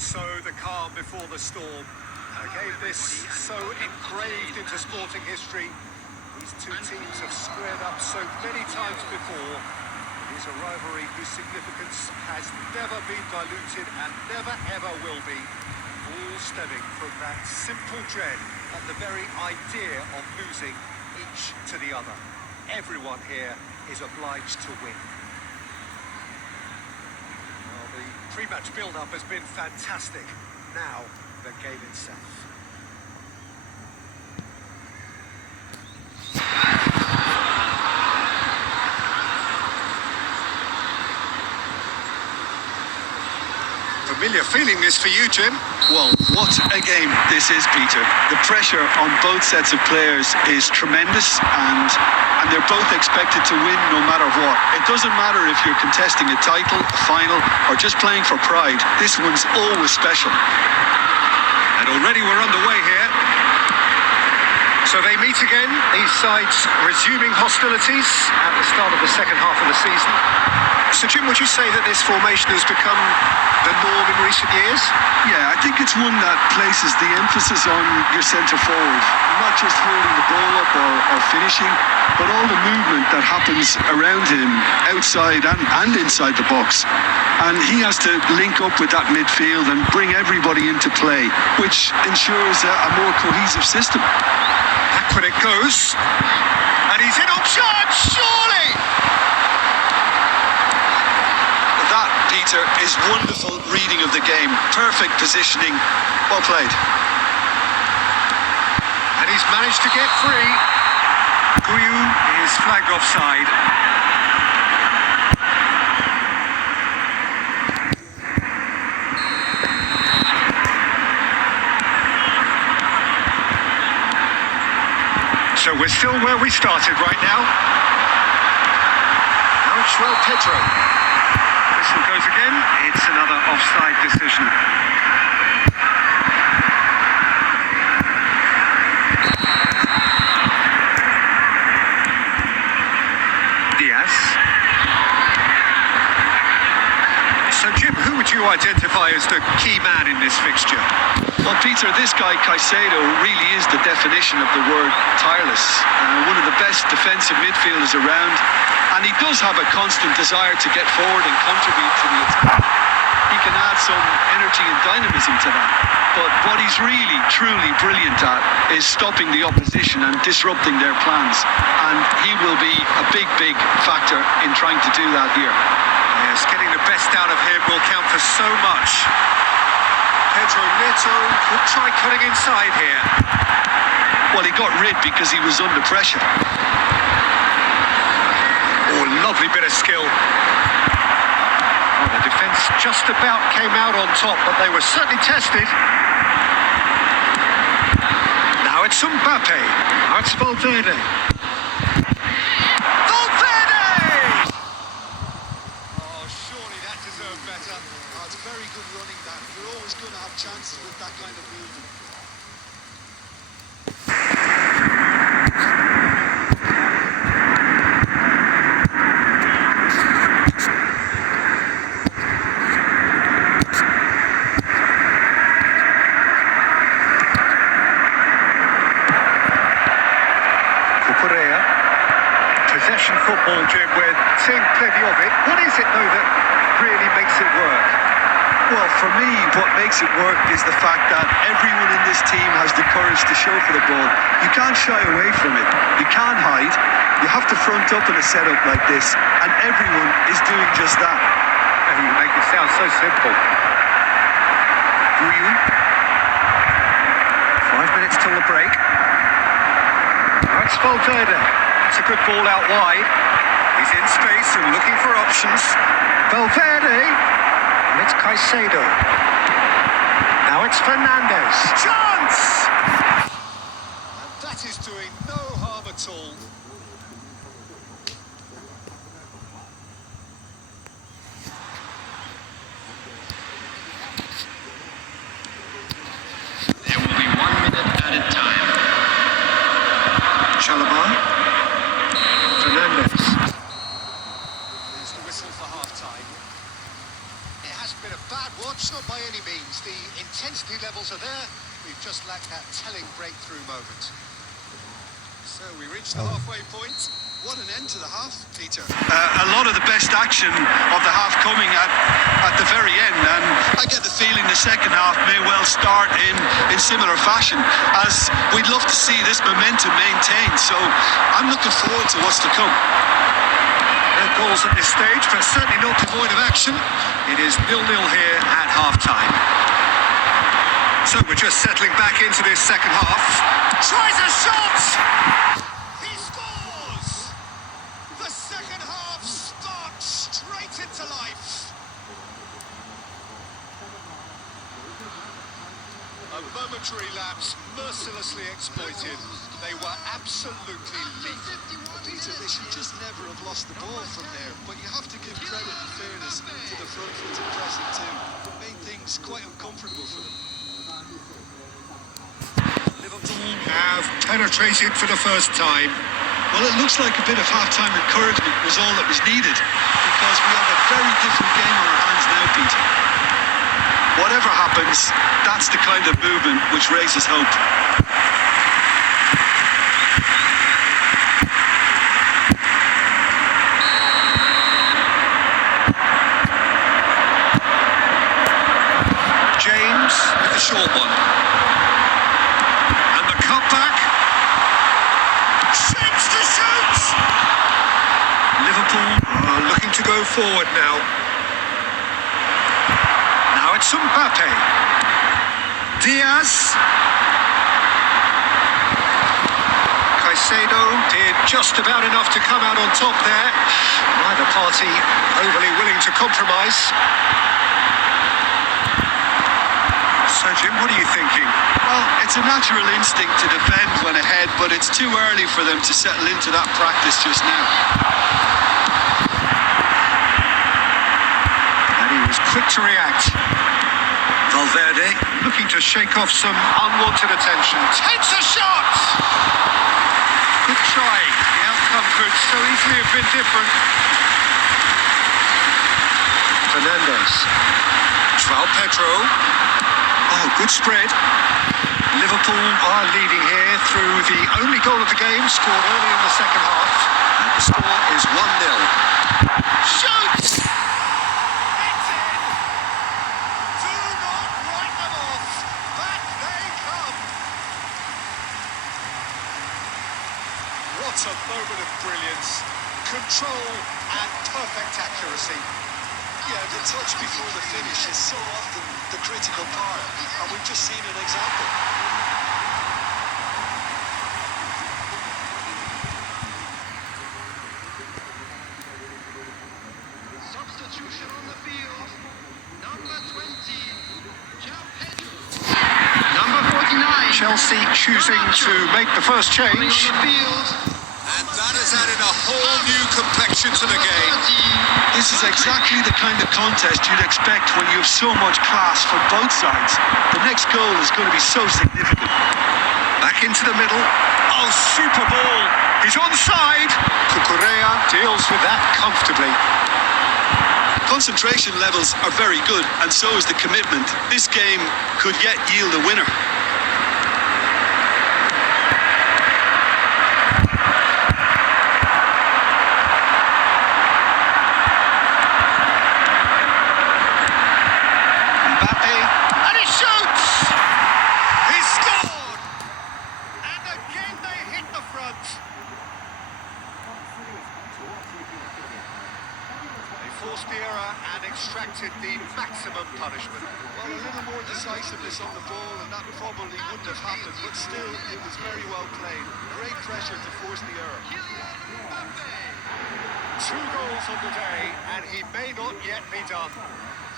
So the calm before the storm. A game this so engraved into sporting history. These two teams have squared up so many times before. It is a rivalry whose significance has never been diluted and never ever will be. All stemming from that simple dread at the very idea of losing each to the other. Everyone here is obliged to win. Well, the pre-match build-up has been fantastic. Now, the game itself. Familiar feeling this for you, Jim? Well, what a game this is, Peter. The pressure on both sets of players is tremendous, and they're both expected to win no matter what. It doesn't matter if you're contesting a title, a final, or just playing for pride. This one's always special. And already we're underway here. So they meet again, these sides resuming hostilities at the start of the second half of the season. So Jim, would you say that this formation has become the norm in recent years? Yeah, I think it's one that places the emphasis on your centre forward, not just holding the ball up or finishing, but all the movement that happens around him, outside and inside the box. And he has to link up with that midfield and bring everybody into play, which ensures a more cohesive system. Back when it goes, and he's in on charge, surely! That, Peter, is wonderful reading of the game. Perfect positioning, well played. And he's managed to get free. Guyu is flagged offside. So we're still where we started right now. Now Pedro. Whistle goes again. It's another offside decision. Diaz. So Jim, who would you identify as the key man in this fixture? Well, Peter, this guy, Caicedo, really is the definition of the word tireless. One of the best defensive midfielders around. And he does have a constant desire to get forward and contribute to the attack. He can add some energy and dynamism to that. But what he's really, truly brilliant at is stopping the opposition and disrupting their plans. And he will be a big, big factor in trying to do that here. Yes, getting the best out of him will count for so much. Pedro Neto could try cutting inside here. Well, he got rid because he was under pressure. Oh, lovely bit of skill. Oh, the defence just about came out on top, but they were certainly tested. Now it's Mbappe. Now it's Valverde. Valverde! Oh, surely that deserved better. Oh, it's very good running, that. You're always going to have chances with that kind of movement. Possession football, Jim, we're seeing plenty of it. What is it, though, that really makes it work? Well, for me, what makes it work is the fact that everyone in this team has the courage to show for the ball. You can't shy away from it. You can't hide. You have to front up in a setup like this, and everyone is doing just that. And you make it sound so simple. Guyu. 5 minutes till the break. That's Valverde. It's a good ball out wide. He's in space and looking for options. Valverde. And it's Caicedo. Now it's Fernandez. Chance! And that is doing no harm at all. There will be 1 minute added time. Chalobah. Fernandez. There's the whistle for half-time. It has been a bad watch it's not by any means. The intensity levels are there. We've just lacked that telling breakthrough moment. So we reached the halfway point. What an end to the half, Peter. A lot of the best action of the half coming at the very end, and I get the feeling the second half may well start in similar fashion, as we'd love to see this momentum maintained. So I'm looking forward to what's to come. No goals at this stage, but certainly not devoid of action. It is 0-0 here at half-time. So we're just settling back into this second half. Tries a shot! He scores! The second half starts straight into life. A momentary lapse mercilessly exploited. They were absolutely lethal. Peter, they should just never have lost the ball from there, but you have to give credit and fairness to the front-footed pressing too. It made things quite uncomfortable for them. Liverpool have penetrated for the first time. Well, it looks like a bit of half-time encouragement was all that was needed, because we have a very different game on our hands now, Peter. Whatever happens, that's the kind of movement which raises hope. James with the short one. And the cutback. Shapes to shoot! Liverpool are looking to go forward now. Now it's Mbappe. Diaz. Caicedo did just about enough to come out on top there. Neither party overly willing to compromise. So, Jim, what are you thinking? Well, it's a natural instinct to defend when ahead, but it's too early for them to settle into that practice just now. And he was quick to react. Valverde looking to shake off some unwanted attention. Takes a shot! Good try. The outcome could so easily have been different. Fernandes. João Pedro. Oh, good spread. Liverpool are leading here through the only goal of the game, scored early in the second half. And the score is 1-0. Shoots! It's in! Do not write them off. Back they come. What a moment of brilliance. Control and perfect accuracy. Yeah, the touch before the finish is so often the critical part, and we've just seen an example. Substitution on the field. Number 20, João Pedro. Number 49. Chelsea choosing to make the first change. On the field. And that has added a whole new complexion to the game. This is exactly the kind of contest you'd expect when you have so much class from both sides. The next goal is going to be so significant. Back into the middle. Oh, super ball. He's onside. Cucurella deals with that comfortably. Concentration levels are very good, and so is the commitment. This game could yet yield a winner. Forced the error and extracted the maximum punishment. Well, a little more decisiveness on the ball, and that probably wouldn't have happened, but still, it was very well played. Great pressure to force the error. 2 goals on the day, and he may not yet be done.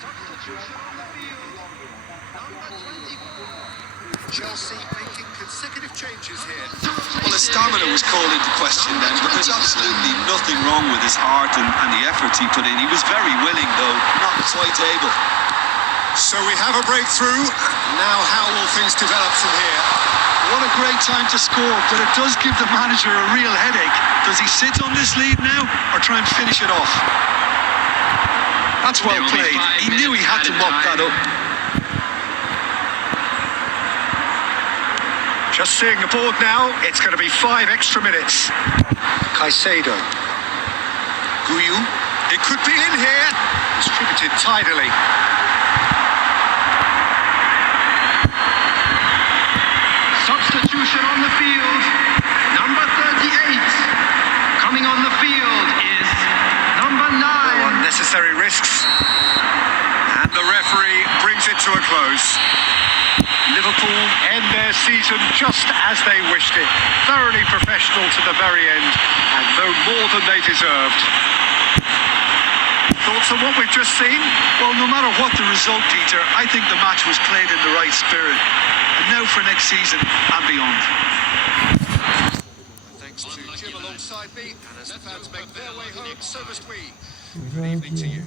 Substitution on the field. Number 24. Chelsea making consecutive changes here. Well, his stamina was called into question then, but there's absolutely nothing wrong with his heart and the efforts he put in. He was very willing, though, not quite able. So we have a breakthrough. Now how will things develop from here? What a great time to score, but it does give the manager a real headache. Does he sit on this lead now, or try and finish it off? That's well played. He knew he had to mop that up. Just seeing the board now, it's going to be 5 extra minutes. Caicedo. Guyu. It could be in here. Distributed tidily. Substitution on the field. Number 38. Coming on the field is number 9. No unnecessary risks. And the referee brings it to a close. Liverpool end their season just as they wished it. Thoroughly professional to the very end, and no more than they deserved. Thoughts on what we've just seen? Well, no matter what the result, Peter, I think the match was played in the right spirit. And now for next season and beyond. Thanks to Jim alongside me, and as the fans make their way home, so must we. Good evening to you.